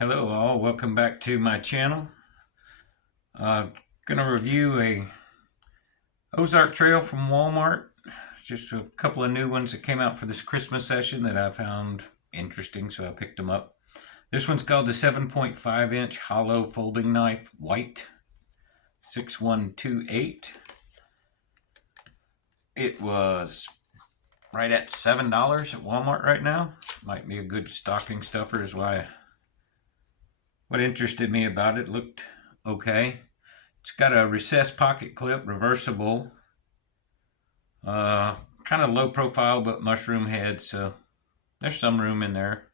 Hello all, welcome back to my channel. Gonna review a Ozark trail from Walmart. Just a couple of new ones that came out for this Christmas session that I found interesting, so I picked them up. This one's called the 7.5 inch hollow folding knife, white, 6128. It was right at $7 at Walmart right now. Might be a good stocking stuffer is why. What interested me about it, looked okay. It's got a recessed pocket clip, reversible. Kind of low profile, but mushroom head, so there's some room in there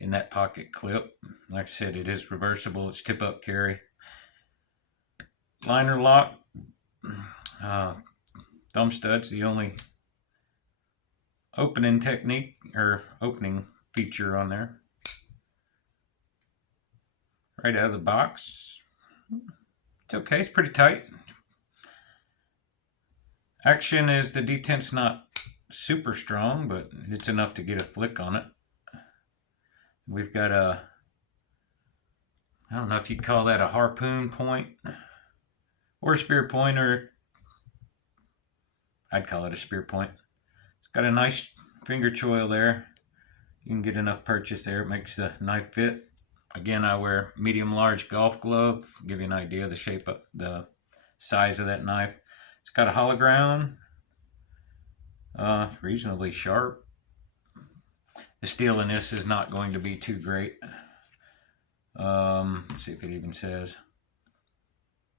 in that pocket clip. Like I said, it is reversible. It's tip up carry. Liner lock. Thumb stud's the only opening technique or opening feature on there. Right out of the box. It's okay, it's pretty tight. Action is the detent's not super strong, but it's enough to get a flick on it. We've got a, I don't know if you'd call that a harpoon point or a spear point, or I'd call it a spear point. It's got a nice finger choil there. You can get enough purchase there. It makes the knife fit. Again, I wear medium-large golf glove. Give you an idea of the shape of the size of that knife. It's got a hollow ground, reasonably sharp. The steel in this is not going to be too great. Let's see if it even says.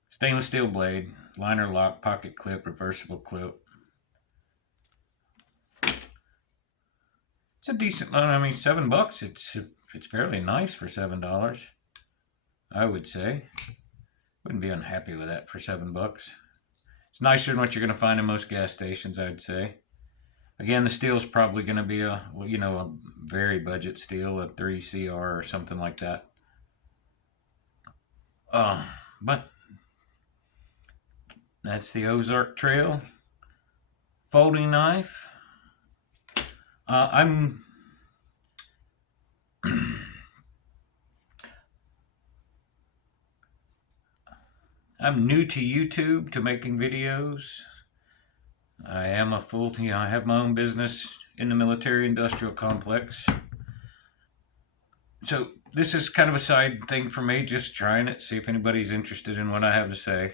Stainless steel blade, liner lock, pocket clip, reversible clip. It's a decent one. I mean, $7. It's fairly nice for $7. I would say. Wouldn't be unhappy with that for $7. It's nicer than what you're going to find in most gas stations, I'd say. Again, the steel's probably going to be a very budget steel, a 3CR or something like that. But that's the Ozark Trail folding knife. I'm new to YouTube, to making videos. I am a I have my own business in the military industrial complex. So this is kind of a side thing for me, just trying it, see if anybody's interested in what I have to say.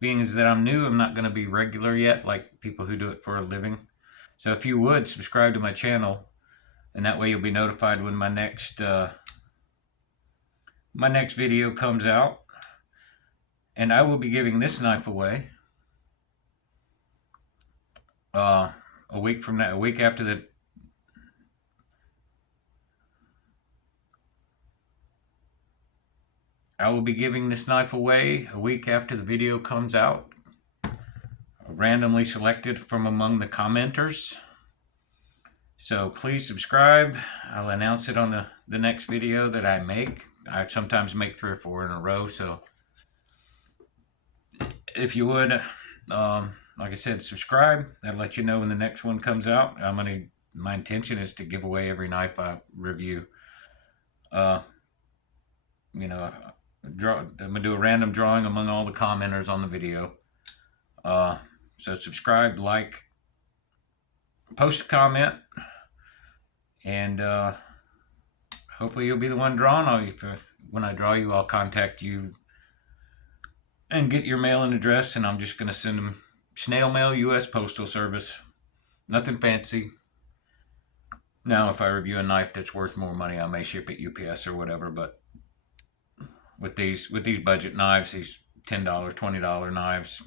Being as that I'm new, I'm not going to be regular yet, like people who do it for a living. So if you would, subscribe to my channel, and that way you'll be notified when my next video comes out. And I will be giving this knife away a week from now, a week after the I will be giving this knife away a week after the video comes out, randomly selected from among the commenters. So please subscribe. I'll announce it on the next video that I make. I sometimes make 3 or 4 in a row, so if you would, like I said, subscribe. That'll let you know when the next one comes out. My intention is to give away every knife I review. I'm gonna do a random drawing among all the commenters on the video. So subscribe, like, post a comment, and hopefully you'll be the one drawn. When I draw you, I'll contact you and get your mailing address, and I'm just gonna send them snail mail, U.S. Postal Service. Nothing fancy. Now, if I review a knife that's worth more money, I may ship it UPS or whatever, but with these budget knives, these $10, $20 knives,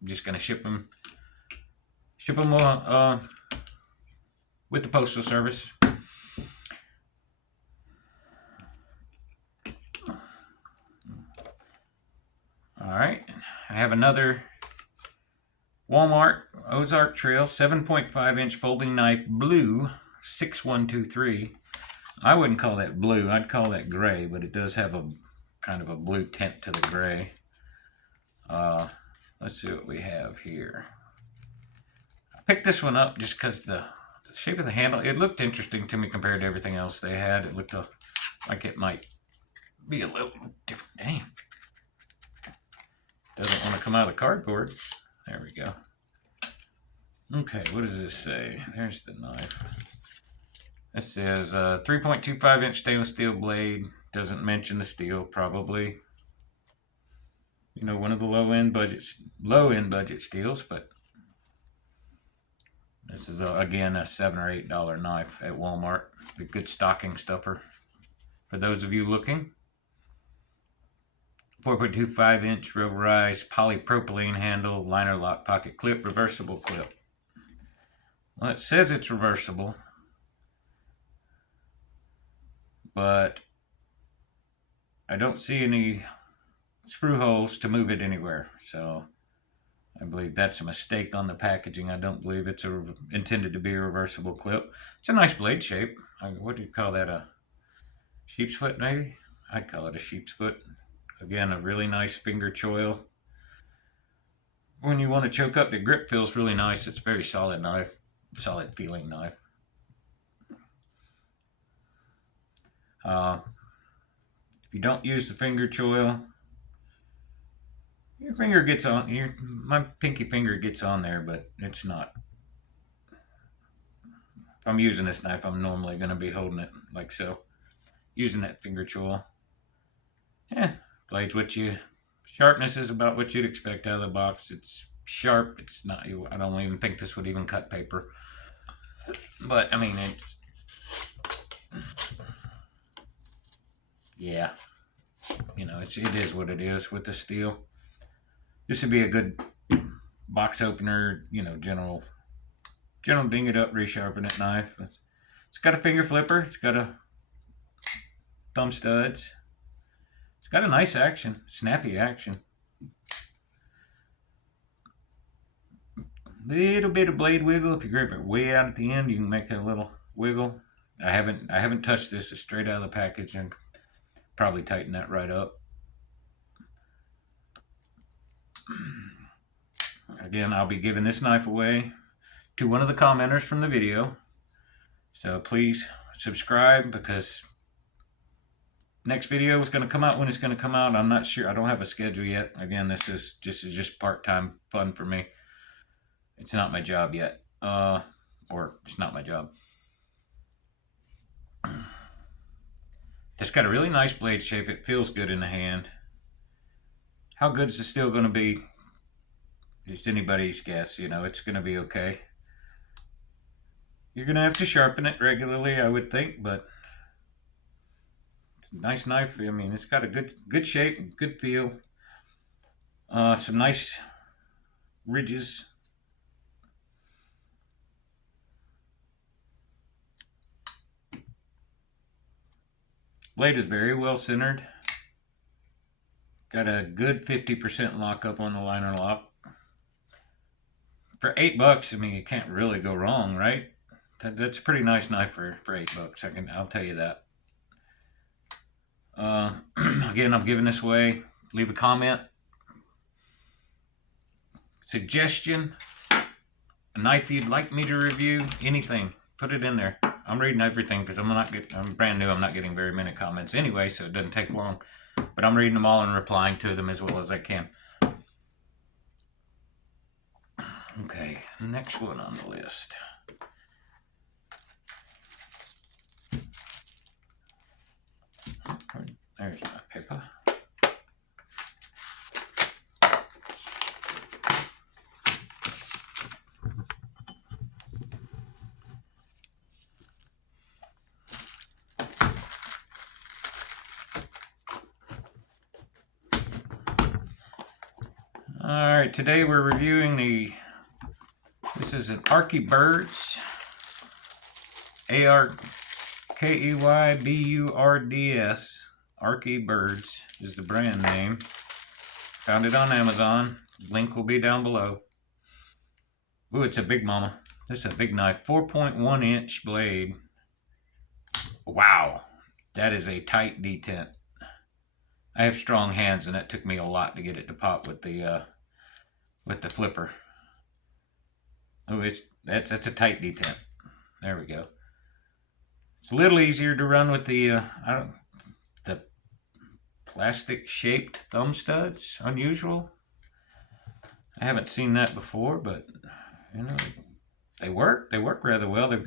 I'm just gonna ship them with the Postal Service. Alright, I have another Walmart Ozark Trail 7.5 inch folding knife, blue, 6123. I wouldn't call that blue, I'd call that gray, but it does have a kind of a blue tint to the gray. Let's see what we have here. I picked this one up just because the shape of the handle, it looked interesting to me compared to everything else they had. It looked like it might be a little different. Dang. Doesn't want to come out of the cardboard. There we go. Okay, what does this say? There's the knife. It says 3.25 inch stainless steel blade. Doesn't mention the steel, probably. You know, one of the low end budget steels, but this is again a $7 or $8 knife at Walmart. A good stocking stuffer for those of you looking. 4.25 inch rubberized polypropylene handle, liner lock pocket clip, reversible clip. Well, it says it's reversible, but I don't see any screw holes to move it anywhere. So I believe that's a mistake on the packaging. I don't believe it's intended to be a reversible clip. It's a nice blade shape. What do you call that? A sheep's foot, maybe? I'd call it a sheep's foot. Again, a really nice finger choil. When you want to choke up, the grip feels really nice. It's a very solid knife, solid feeling knife. If you don't use the finger choil, your finger gets on, my pinky finger gets on there, but it's not. If I'm using this knife, I'm normally going to be holding it like so. Using that finger choil. Yeah, blade's sharpness is about what you'd expect out of the box. It's sharp. It's not, I don't even think this would even cut paper. But, I mean, yeah. You know, it is what it is with the steel. This would be a good box opener, you know, general ding it up, resharpen it knife. It's got a finger flipper. It's got a thumb studs. It's got a nice action, snappy action. Little bit of blade wiggle. If you grip it way out at the end, you can make a little wiggle. I haven't touched this. It's straight out of the package, and probably tighten that right up. Again, I'll be giving this knife away to one of the commenters from the video. So please subscribe, because next video is going to come out when it's going to come out. I'm not sure. I don't have a schedule yet. Again, this is just part-time fun for me. It's not my job yet. Or it's not my job. It's got a really nice blade shape. It feels good in the hand. How good is the steel going to be? Just anybody's guess. You know, it's going to be okay. You're going to have to sharpen it regularly, I would think, but it's a nice knife. I mean, it's got a good shape, good feel. Some nice ridges. Blade is very well centered. Got a good 50% lockup on the liner lock. For $8, I mean, you can't really go wrong, right? That's a pretty nice knife for $8. I'll tell you that. Again, I'm giving this away. Leave a comment, suggestion, a knife you'd like me to review, anything. Put it in there. I'm reading everything because I'm brand new. I'm not getting very many comments anyway, so it doesn't take long. But I'm reading them all and replying to them as well as I can. Okay, next one on the list. There's my paper. Alright, today we're reviewing this is an Arkey Burds. A-R-K-E-Y-B-U-R-D-S. Arkey Burds is the brand name. Found it on Amazon. Link will be down below. Ooh, it's a big mama. This is a big knife. 4.1 inch blade. Wow. That is a tight detent. I have strong hands, and it took me a lot to get it to pop with the flipper. Oh, that's a tight detent. There we go. It's a little easier to run with the the plastic shaped thumb studs. Unusual. I haven't seen that before, but you know, they work. They work rather well. They've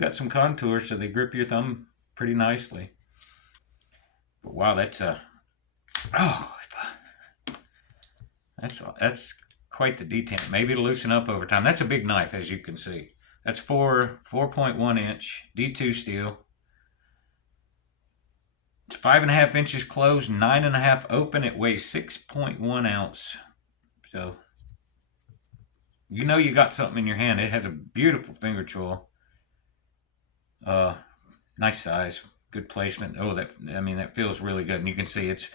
got some contour, so they grip your thumb pretty nicely. But wow, that's quite the detent. Maybe it'll loosen up over time. That's a big knife, as you can see. That's 4.1 inch D2 steel. It's 5.5 inches closed, 9.5 open. It weighs 6.1 ounce. So you know you got something in your hand. It has a beautiful finger choil. Nice size, good placement. Oh, that feels really good. And you can see it's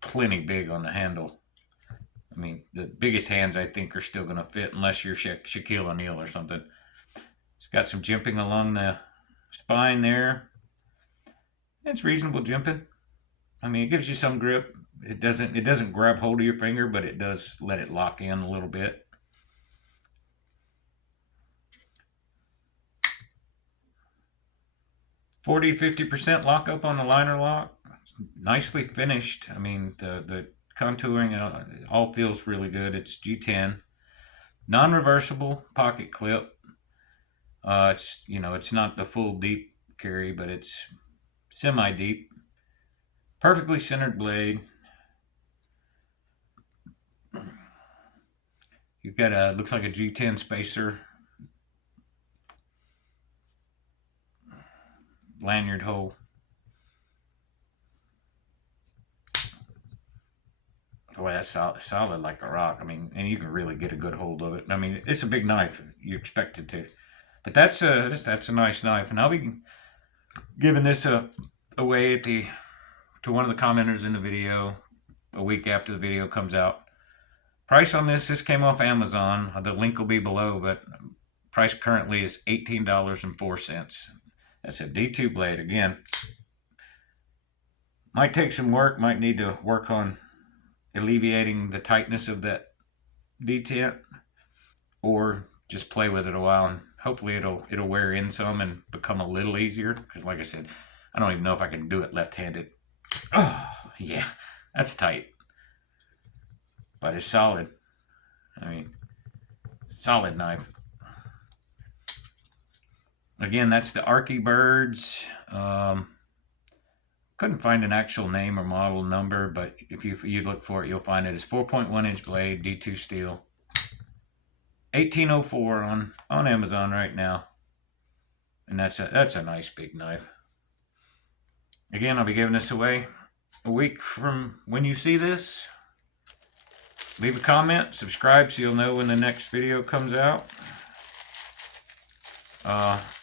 plenty big on the handle. I mean, the biggest hands I think are still going to fit unless you're Shaquille O'Neal or something. It's got some jimping along the spine there. It's reasonable jimping. I mean, it gives you some grip. It doesn't grab hold of your finger, but it does let it lock in a little bit. (40–50% lockup on the liner lock. Nicely finished. I mean, the contouring, it all feels really good. It's G10, non-reversible pocket clip. It's not the full deep carry, but it's semi-deep. Perfectly centered blade. You've got looks like a G10 spacer lanyard hole. Boy, that's solid like a rock. I mean, and you can really get a good hold of it. I mean, it's a big knife. You expect it to, but that's a nice knife. And I'll be giving this away to one of the commenters in the video a week after the video comes out. Price on this came off Amazon. The link will be below, but price currently is $18.04. That's a D2 blade. Again, might take some work. Might need to work on alleviating the tightness of that detent, or just play with it a while, and hopefully it'll wear in some and become a little easier. Because like I said, I don't even know if I can do it left-handed. Oh yeah, that's tight, but it's solid. I mean, solid knife. Again, that's the Arkey burds. Couldn't find an actual name or model number, but if you look for it, you'll find it. It's 4.1 inch blade, D2 steel. $18.04 on Amazon right now. And that's a nice big knife. Again, I'll be giving this away a week from when you see this. Leave a comment, subscribe so you'll know when the next video comes out.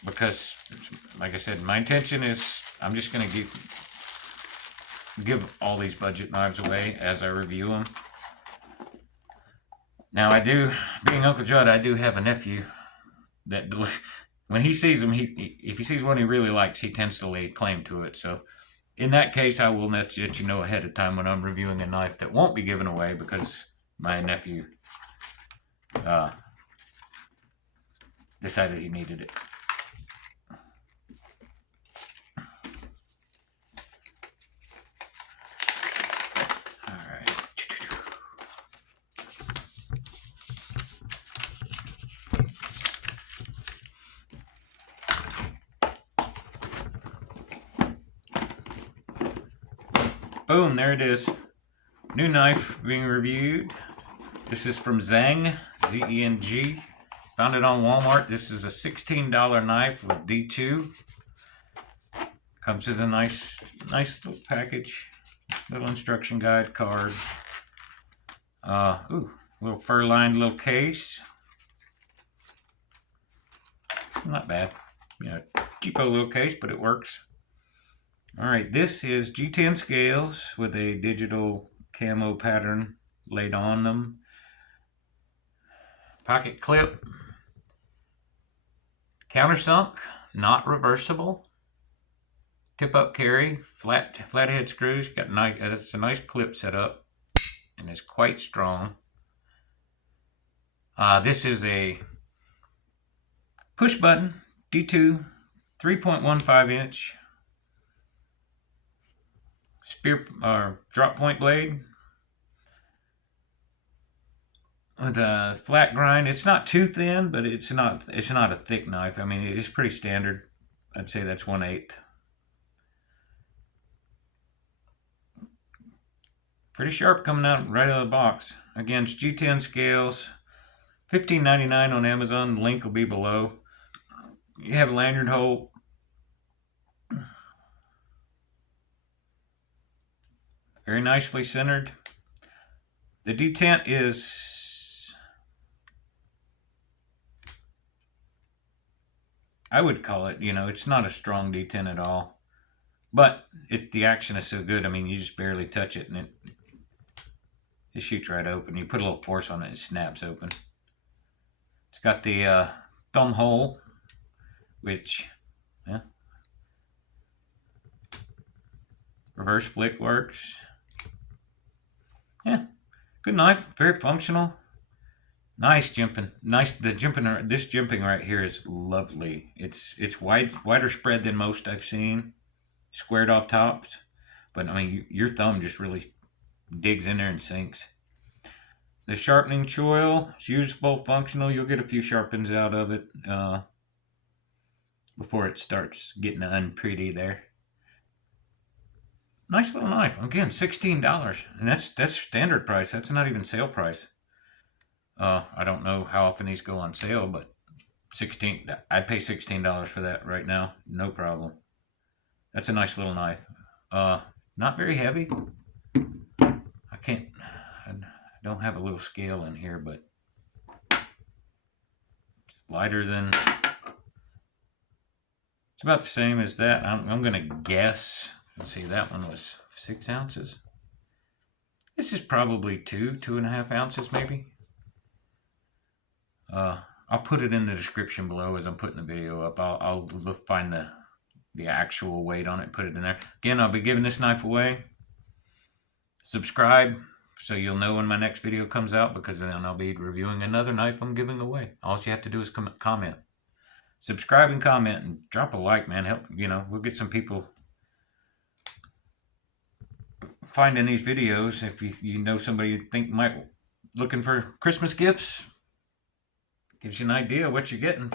Because, like I said, my intention is I'm just going to give all these budget knives away as I review them. Now, being Uncle Judd, I do have a nephew that when he sees them, if he sees one he really likes, he tends to lay claim to it. So in that case, I will let you know ahead of time when I'm reviewing a knife that won't be given away because my nephew decided he needed it. Boom, there it is. New knife being reviewed. This is from Zeng, Z-E-N-G. Found it on Walmart. This is a $16 knife with D2. Comes with a nice little package. Little instruction guide card. Little fur-lined little case. Not bad. Cheapo little case, but it works. Alright, this is G10 scales with a digital camo pattern laid on them. Pocket clip. Countersunk, not reversible. Tip-up carry, flathead screws. It's a nice clip set up, and it's quite strong. This is a Push button, D2, 3.15 inch spear or drop point blade with a flat grind. It's not too thin, but it's not a thick knife. I mean, it's pretty standard. I'd say that's 1/8. Pretty sharp coming out right out of the box. Again, it's G10 scales, $15.99 on Amazon. The link will be below. You have a lanyard hole. Very nicely centered. The detent is, I would call it, it's not a strong detent at all. But the action is so good. I mean, you just barely touch it and it shoots right open. You put a little force on it, it snaps open. It's got the thumb hole, which, yeah, reverse flick works. Yeah, good knife, very functional. Nice jimping. Nice. This jimping right here is lovely. It's wider spread than most I've seen. Squared off tops, but I mean your thumb just really digs in there and sinks. The sharpening choil is usable, functional. You'll get a few sharpens out of it before it starts getting unpretty there. Nice little knife. Again, $16, and that's standard price. That's not even sale price. I don't know how often these go on sale, but I'd pay $16 for that right now, no problem. That's a nice little knife. Not very heavy. I don't have a little scale in here, but it's lighter than, it's about the same as that. I'm going to guess. Let's see, that one was 6 ounces. This is probably 2.5 ounces maybe. I'll put it in the description below as I'm putting the video up. I'll find the actual weight on it, put it in there. Again, I'll be giving this knife away. Subscribe so you'll know when my next video comes out, because then I'll be reviewing another knife I'm giving away. All you have to do is comment. Subscribe and comment and drop a like, man. Help, we'll get some people finding these videos. If you know somebody you think might looking for Christmas gifts, gives you an idea of what you're getting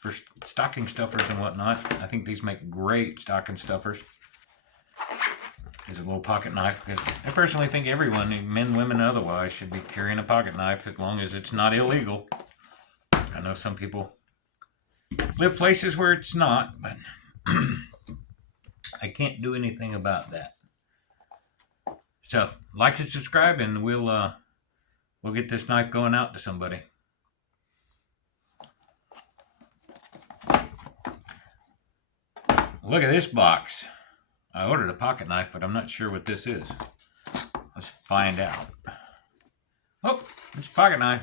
for stocking stuffers and whatnot. I think these make great stocking stuffers. Is a little pocket knife, because I personally think everyone, men, women, otherwise, should be carrying a pocket knife as long as it's not illegal. I know some people live places where it's not, but I can't do anything about that. So, like and subscribe, and we'll get this knife going out to somebody. Look at this box. I ordered a pocket knife, but I'm not sure what this is. Let's find out. Oh, it's a pocket knife.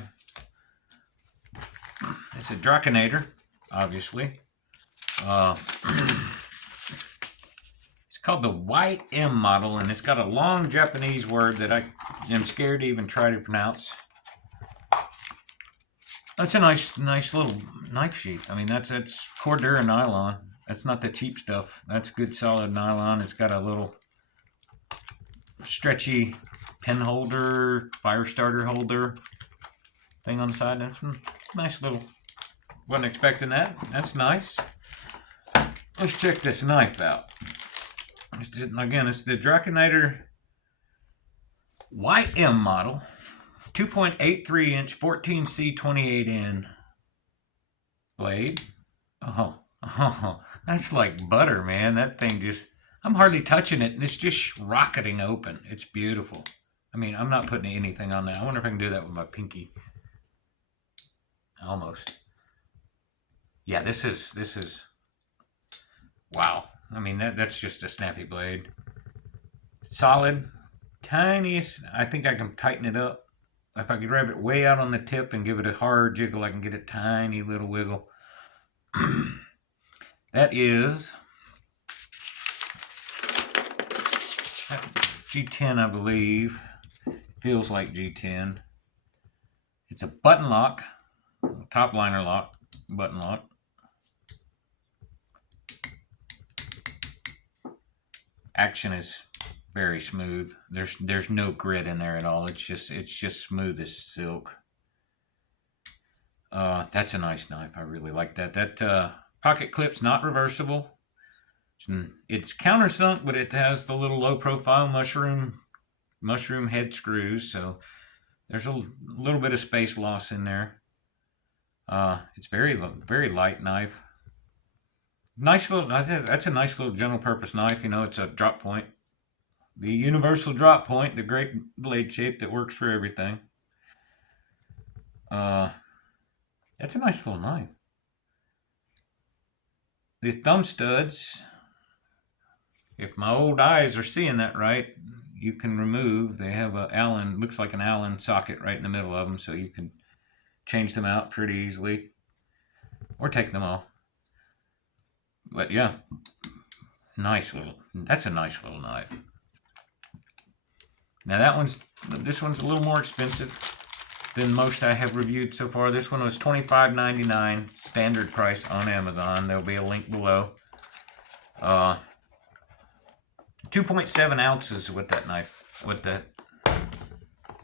It's a Drachenader, obviously. It's called the Y-M model, and it's got a long Japanese word that I am scared to even try to pronounce. That's a nice little knife sheath. I mean, that's Cordura nylon. That's not the cheap stuff. That's good solid nylon. It's got a little stretchy pen holder, fire starter holder thing on the side. That's nice little, wasn't expecting that. That's nice. Let's check this knife out. Again, it's the Drachenader Y-M model. 2.83 inch 14C28N blade. Oh, that's like butter, man. That thing I'm hardly touching it, and it's just rocketing open. It's beautiful. I mean, I'm not putting anything on that. I wonder if I can do that with my pinky. Almost. Yeah, this is wow. I mean, that's just a snappy blade. Solid. Tiniest. I think I can tighten it up. If I could grab it way out on the tip and give it a hard jiggle, I can get a tiny little wiggle. That is G10, I believe. Feels like G10. It's a button lock, top liner lock, button lock. action is very smooth. There's no grit in there at all. It's just smooth as silk. That's a nice knife. I really like that. That pocket clip's not reversible. It's countersunk, but it has the little low profile mushroom head screws, so there's a little bit of space loss in there. It's very light knife. Nice little. That's a nice little general purpose knife. You know, it's a drop point, the universal drop point, the great blade shape that works for everything. That's a nice little knife. The thumb studs, if my old eyes are seeing that right, you can remove. They have a Allen, looks like an Allen socket right in the middle of them, so you can change them out pretty easily, or take them off. But yeah, nice little. That's a nice little knife. Now this one's a little more expensive than most I have reviewed so far. This one was $25.99 standard price on Amazon. There'll be a link below. 2.7 ounces with that knife.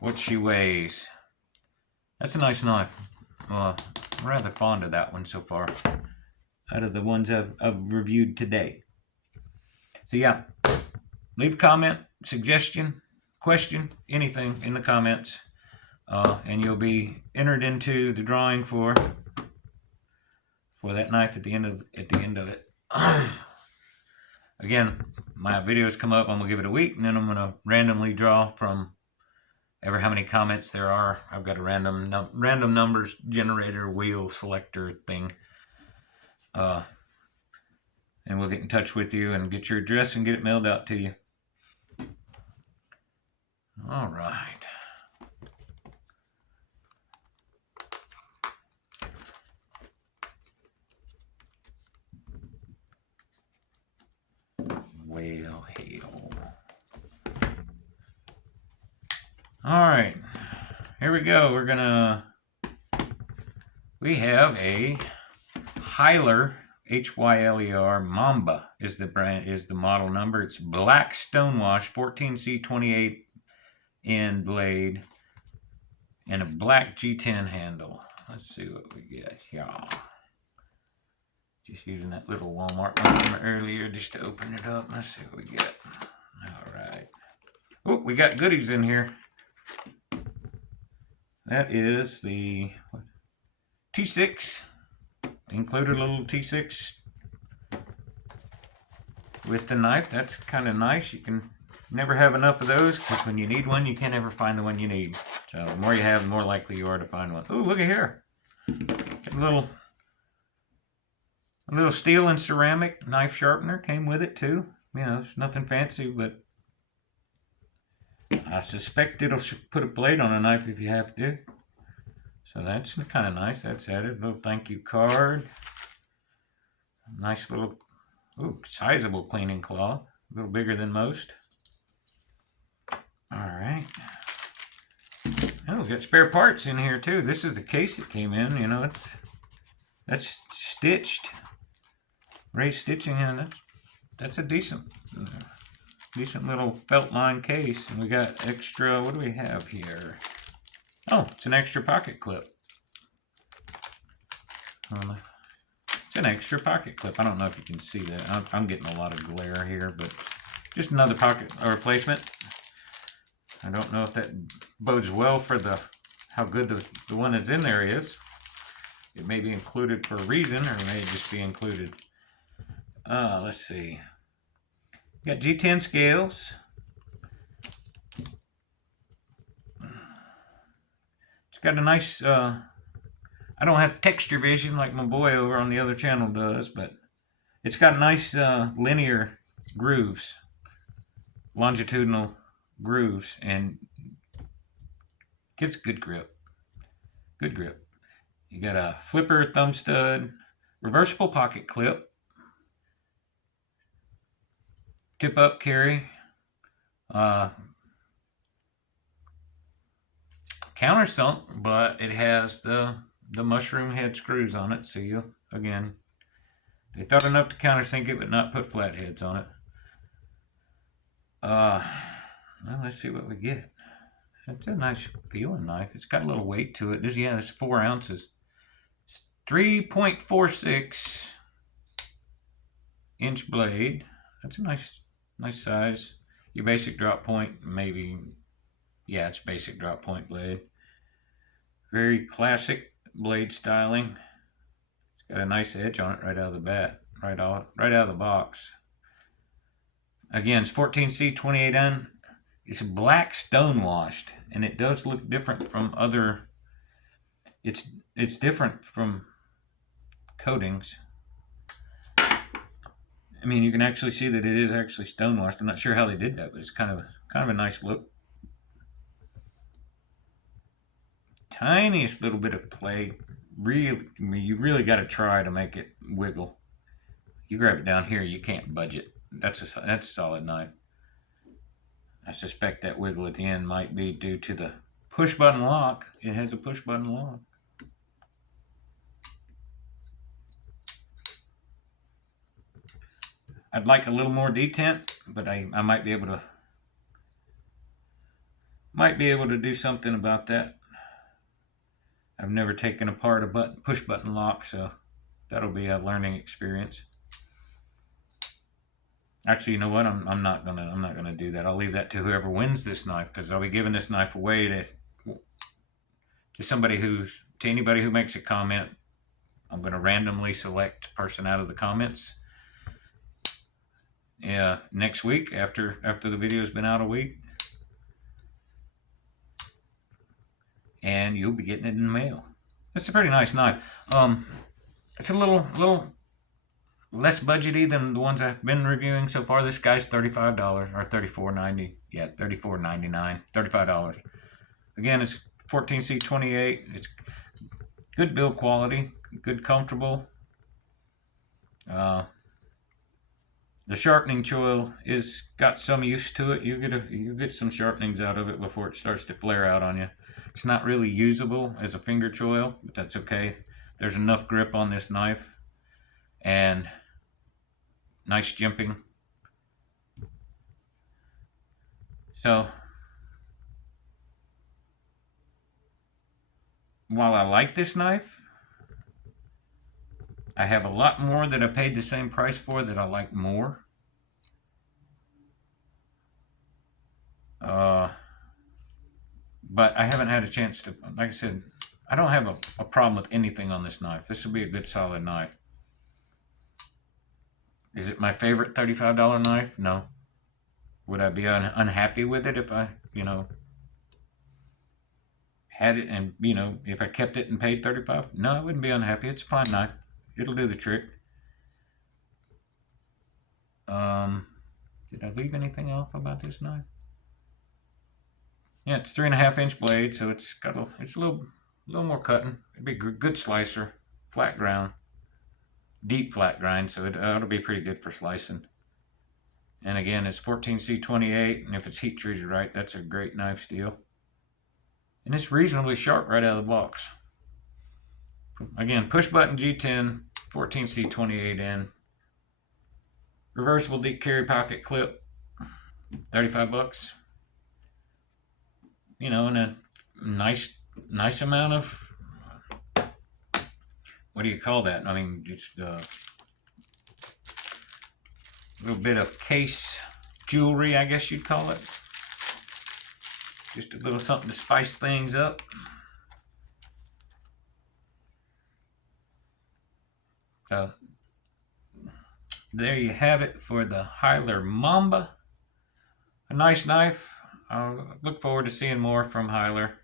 What she weighs. That's a nice knife. I'm rather fond of that one so far, out of the ones I've reviewed today. So yeah, leave a comment, suggestion, question, anything in the comments, and you'll be entered into the drawing for that knife at the end of it. Again, my videos come up. I'm gonna give it a week, and then I'm gonna randomly draw from ever how many comments there are. I've got a random numbers generator wheel selector thing. And we'll get in touch with you and get your address and get it mailed out to you. All right. Well, hell. All right. Here we go. We have a Hyler, Hyler Mamba is the model number. It's black stonewash 14C28 end blade and a black G10 handle. Let's see what we get. Yeah. Just using that little Walmart one from earlier just to open it up. Let's see what we get. All right. Oh, we got goodies in here. That is the T6. Included a little T6 with the knife. That's kind of nice. You can never have enough of those, because when you need one, you can't ever find the one you need. So the more you have, the more likely you are to find one. Oh, look at here. A little steel and ceramic knife sharpener came with it too. You know, it's nothing fancy, but I suspect it'll put a blade on a knife if you have to. So that's kind of nice. That's added. A little thank you card. Nice little, sizable cleaning cloth. A little bigger than most. All right. Oh, we got spare parts in here too. This is the case it came in. You know, that's stitched. Raised stitching, and that's a decent little felt line case. And we got extra. What do we have here? Oh, it's an extra pocket clip. It's an extra pocket clip. I don't know if you can see that. I'm getting a lot of glare here, but just another pocket or replacement. I don't know if that bodes well for how good the one that's in there is. It may be included for a reason, or it may just be included. Let's see. Got G10 scales. It's got a nice, I don't have texture vision like my boy over on the other channel does, but it's got nice linear grooves, longitudinal grooves, and gives good grip. Good grip. You got a flipper thumb stud, reversible pocket clip, tip up carry, countersunk, but it has the mushroom head screws on it. So they thought enough to countersink it, but not put flat heads on it. Well, let's see what we get. It's a nice feeling knife. It's got a little weight to it. Yeah, it's 4 ounces. It's 3.46 inch blade. That's a nice size. Your basic drop point, maybe. Yeah, it's basic drop point blade. Very classic blade styling. It's got a nice edge on it right out of the bat, right out of the box. Again, it's 14C28N. It's black stone washed, and it does look different from other. It's different from coatings. I mean, you can actually see that it is actually stone washed. I'm not sure how they did that, but it's kind of a nice look. Tiniest little bit of play. Really, I mean, you really got to try to make it wiggle. You grab it down here, you can't budge it. That's a solid knife. I suspect that wiggle at the end might be due to the push button lock. It has a push button lock. I'd like a little more detent, but I might be able to do something about that. I've never taken apart a push button lock, so that'll be a learning experience. Actually, you know what? I'm not gonna do that. I'll leave that to whoever wins this knife, because I'll be giving this knife away to anybody who makes a comment. I'm gonna randomly select a person out of the comments. Yeah, next week after the video's been out a week, and you'll be getting it in the mail. It's a pretty nice knife. It's a little less budgety than the ones I've been reviewing so far. This guy's $35 or $34.90. Yeah, $34.99. $35. Again, it's 14C28. It's good build quality, good comfortable. The sharpening choil is got some use to it. You get some sharpenings out of it before it starts to flare out on you. It's not really usable as a finger choil, but that's okay. There's enough grip on this knife and nice jimping. So while I like this knife, I have a lot more that I paid the same price for that I like more. But I haven't had a chance to, like I said, I don't have a problem with anything on this knife. This will be a good solid knife. Is it my favorite $35 knife? No. Would I be unhappy with it if I, had it and, if I kept it and paid $35? No, I wouldn't be unhappy. It's a fine knife. It'll do the trick. Did I leave anything off about this knife? Yeah, it's 3.5 inch blade, so it's a little more cutting. It'd be a good slicer, flat ground, deep flat grind, so it'll be pretty good for slicing. And again, it's 14C28, and if it's heat treated right, that's a great knife steel. And it's reasonably sharp right out of the box. Again, push button G10, 14C28N. Reversible deep carry pocket clip, $35. And a nice amount of, what do you call that? I mean, just a little bit of case jewelry, I guess you'd call it. Just a little something to spice things up. There you have it for the Hyler Mamba. A nice knife. I look forward to seeing more from Hyler,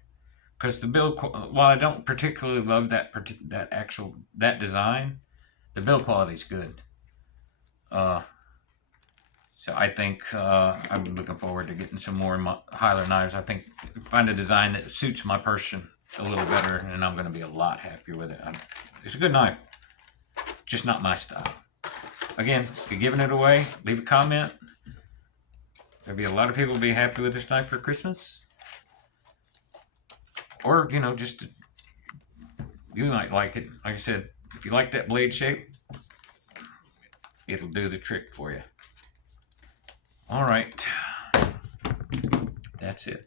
because the build, while I don't particularly love that design, the build quality is good. So I think I'm looking forward to getting some more Hyler knives. I think find a design that suits my person a little better, and I'm going to be a lot happier with it. It's a good knife, just not my style. Again, if you're giving it away, leave a comment. There'll be a lot of people be happy with this knife for Christmas. Or, you might like it. Like I said, if you like that blade shape, it'll do the trick for you. All right. that's it.